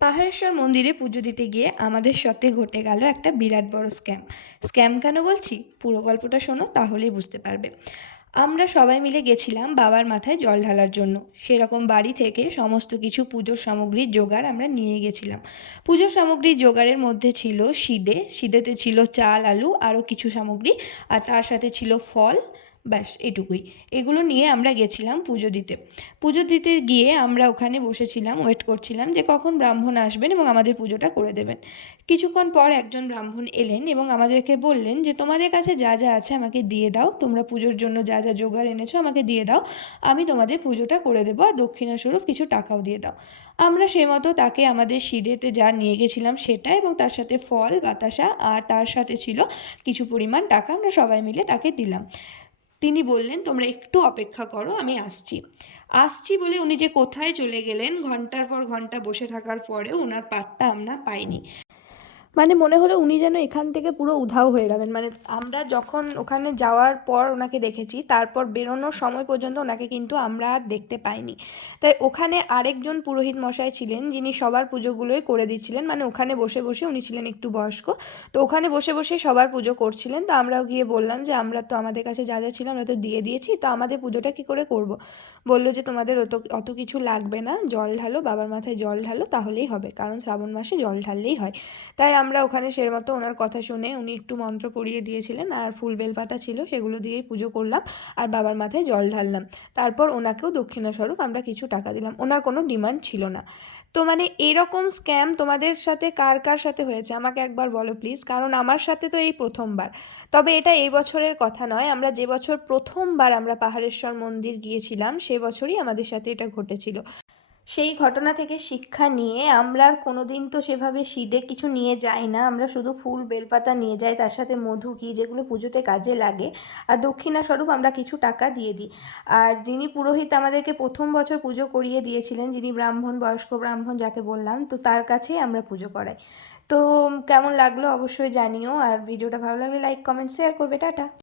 পাহাড়েশ্বর মন্দিরে পুজো দিতে গিয়ে আমাদের সাথে ঘটে গেল একটা বিরাট বড় স্ক্যাম কেন বলছি, পুরো গল্পটা শোনো তাহলেই বুঝতে পারবে। আমরা সবাই মিলে গেছিলাম বাবার মাথায় জল ঢালার জন্য। সেরকম বাড়ি থেকে সমস্ত কিছু পুজোর সামগ্রীর জোগাড় আমরা নিয়ে গেছিলাম। পুজোর সামগ্রীর জোগাড়ের মধ্যে ছিল সিদেতে ছিল চাল, আলু, আরও কিছু সামগ্রী, আর তার সাথে ছিল ফল। ব্যাস এটুকুই। এগুলো নিয়ে আমরা গেছিলাম পুজো দিতে গিয়ে আমরা ওখানে বসেছিলাম, ওয়েট করছিলাম যে কখন ব্রাহ্মণ আসবেন এবং আমাদের পুজোটা করে দেবেন। কিছুক্ষণ পর একজন ব্রাহ্মণ এলেন এবং আমাদেরকে বললেন যে তোমাদের কাছে যা যা আছে আমাকে দিয়ে দাও, তোমরা পুজোর জন্য যা যা জোগাড় এনেছো আমাকে দিয়ে দাও, আমি তোমাদের পুজোটা করে দেবো, আর দক্ষিণাস্বরূপ কিছু টাকাও দিয়ে দাও। আমরা সেই মতো তাকে আমাদের সিঁড়িতে যা নিয়ে গেছিলাম সেটা এবং তার সাথে ফল, বাতাসা, আর তার সাথে ছিল কিছু পরিমাণ টাকা, আমরা সবাই মিলে তাকে দিলাম। তিনি বললেন তোমরা একটু অপেক্ষা করো, আমি আসছি। আসছি বলে উনি যে কোথায় চলে গেলেন, ঘন্টার পর ঘন্টা বসে থাকার পরেও ওনার পাত্তা আমরা পাইনি। মানে মনে হলো উনি যেন এখান থেকে পুরো উধাও হয়ে গেলেন। মানে আমরা যখন ওখানে যাওয়ার পর ওনাকে দেখেছি, তারপর বেরোনোর সময় পর্যন্ত ওনাকে কিন্তু আমরা আর দেখতে পাইনি। তাই ওখানে আরেকজন পুরোহিত মশাই ছিলেন যিনি সবার পুজোগুলোই করে দিচ্ছিলেন, মানে ওখানে বসে বসে, উনি ছিলেন একটু বয়স্ক, তো ওখানে বসে বসে সবার পুজো করছিলেন। তো আমরাও গিয়ে বললাম যে আমরা তো আমাদের কাছে যা যা ছিল আমরা তো দিয়ে দিয়েছি, তো আমাদের পুজোটা কী করে করব। বললো যে তোমাদের অত অত কিছু লাগবে না, জল ঢালো, বাবার মাথায় জল ঢালো, তাহলেই হবে, কারণ শ্রাবণ মাসে জল ঢাললেই হয়। তাই আমরা ওখানে সের মতো ওনার কথা শুনে, উনি একটু মন্ত্র পড়িয়ে দিয়েছিলেন আর ফুল বেলপাতা ছিল সেগুলো দিয়েই পুজো করলাম আর বাবার মাথায় জল ঢাললাম। তারপর ওনাকেও দক্ষিণাস্বরূপ আমরা কিছু টাকা দিলাম, ওনার কোনো ডিমান্ড ছিল না। তো মানে এরকম স্ক্যাম তোমাদের সাথে কার কার সাথে হয়েছে আমাকে একবার বলো প্লিজ, কারণ আমার সাথে তো এই প্রথমবার। তবে এটা এই বছরের কথা নয়, আমরা যে বছর প্রথমবার আমরা পাহাড়েশ্বর মন্দির গিয়েছিলাম সে বছরই আমাদের সাথে এটা ঘটেছিল। সেই ঘটনা থেকে শিক্ষা নিয়ে আমরা আর কোনোদিন তো সেভাবে সিদে কিছু নিয়ে যাই না, আমরা শুধু ফুল বেলপাতা নিয়ে যাই, তার সাথে মধু ঘি, যেগুলো পুজোতে কাজে লাগে, আর দক্ষিণাস্বরূপ আমরা কিছু টাকা দিয়ে দিই। আর যিনি পুরোহিত আমাদেরকে প্রথম বছর পুজো করিয়ে দিয়েছিলেন, যিনি ব্রাহ্মণ, বয়স্ক ব্রাহ্মণ যাকে বললাম, তো তার কাছেই আমরা পুজো করাই। তো কেমন লাগলো অবশ্যই জানিও, আর ভিডিওটা ভালো লাগলে লাইক, কমেন্ট, শেয়ার করবে। টাটা।